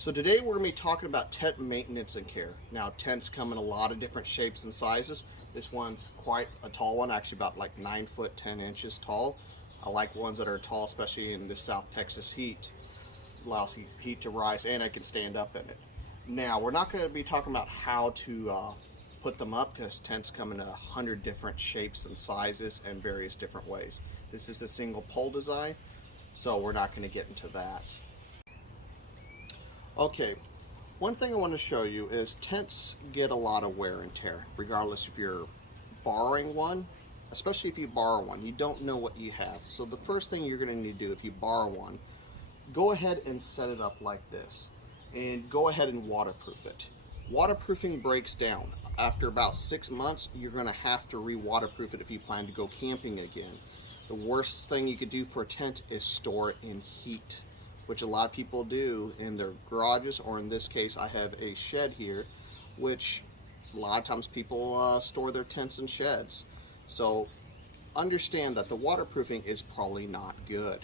So today we're going to be talking about tent maintenance and care. Now tents come in a lot of different shapes and sizes. This one's quite a tall one, actually about like 9 foot 10 inches tall. I like ones that are tall, especially in this South Texas heat. Allows heat to rise and I can stand up in it. Now we're not going to be talking about how to put them up because tents come in 100 different shapes and sizes and various different ways. This is a single pole design, so we're not going to get into that. Okay, one thing I want to show you is tents get a lot of wear and tear, regardless if you're borrowing one, especially if you borrow one. You don't know what you have. So the first thing you're going to need to do if you borrow one, go ahead and set it up like this. And go ahead and waterproof it. Waterproofing breaks down. After about 6 months, you're going to have to re-waterproof it if you plan to go camping again. The worst thing you could do for a tent is store it in heat, which a lot of people do in their garages, or in this case I have a shed here, which a lot of times people store their tents in sheds. So understand that the waterproofing is probably not good.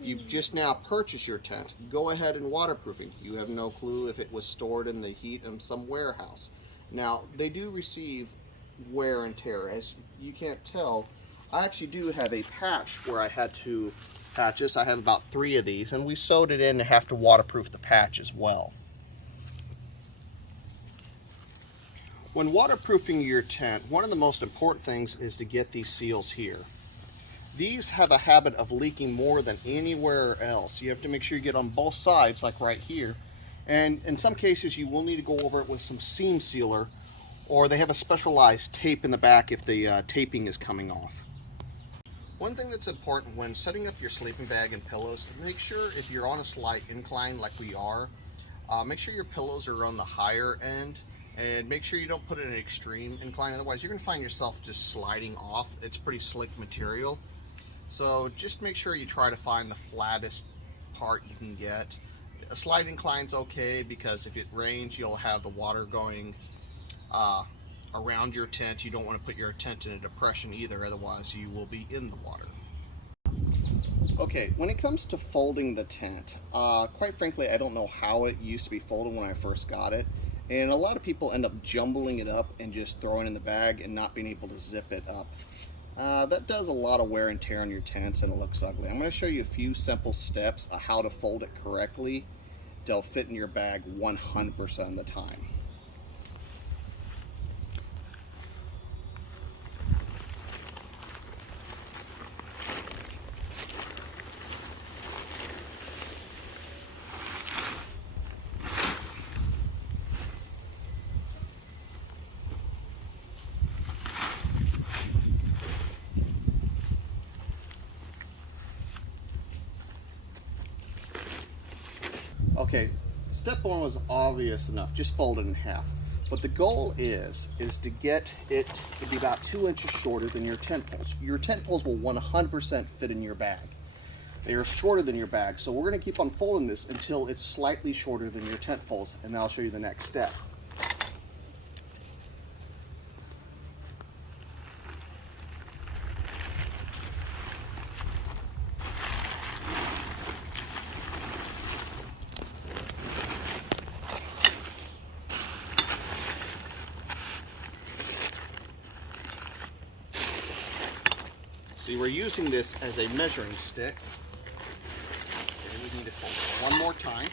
You've just now purchased your tent, go ahead and waterproofing. You have no clue if it was stored in the heat in some warehouse. Now they do receive wear and tear. As you can't tell, I actually do have a patch where I had to patches. I have about 3 of these, and we sewed it in to have to waterproof the patch as well. When waterproofing your tent, one of the most important things is to get these seals here. These have a habit of leaking more than anywhere else. You have to make sure you get on both sides, like right here, and in some cases you will need to go over it with some seam sealer, or they have a specialized tape in the back if the taping is coming off. One thing that's important when setting up your sleeping bag and pillows, make sure if you're on a slight incline like we are, make sure your pillows are on the higher end, and make sure you don't put it in an extreme incline, otherwise you're going to find yourself just sliding off. It's pretty slick material, so just make sure you try to find the flattest part you can get. A slight incline's okay because if it rains you'll have the water going around your tent. You don't want to put your tent in a depression either, otherwise you will be in the water. Okay, when it comes to folding the tent, quite frankly I don't know how it used to be folded when I first got it, and a lot of people end up jumbling it up and just throwing it in the bag and not being able to zip it up. That does a lot of wear and tear on your tents and it looks ugly. I'm going to show you a few simple steps of how to fold it correctly to fit in your bag 100% of the time. Okay, step 1 was obvious enough, just fold it in half. But the goal is to get it to be about 2 inches shorter than your tent poles. Your tent poles will 100% fit in your bag. They are shorter than your bag, so we're going to keep on folding this until it's slightly shorter than your tent poles, and I'll show you the next step. See, we're using this as a measuring stick. Okay, we need to fold it one more time.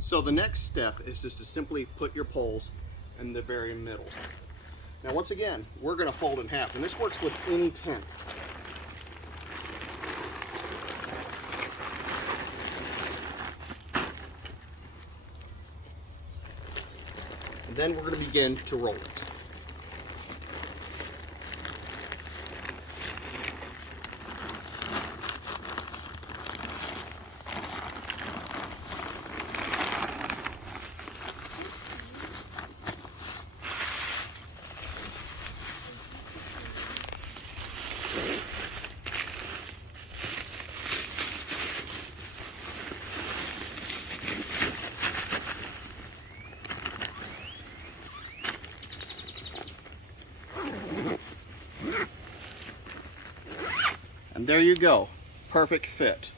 So the next step is just to simply put your poles in the very middle. Now once again, we're going to fold in half, and this works with any tent. And then we're going to begin to roll it. And there you go. Perfect fit.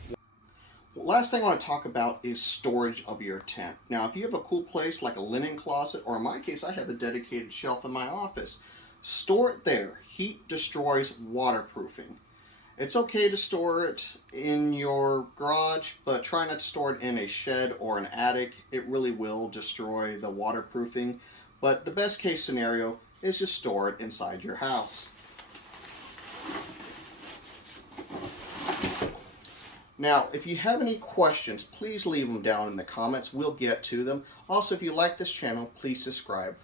Last thing I want to talk about is storage of your tent. Now, if you have a cool place like a linen closet, or in my case, I have a dedicated shelf in my office, store it there. Heat destroys waterproofing. It's okay to store it in your garage, but try not to store it in a shed or an attic. It really will destroy the waterproofing. But the best case scenario is just store it inside your house. Now, if you have any questions, please leave them down in the comments. We'll get to them. Also, if you like this channel, please subscribe.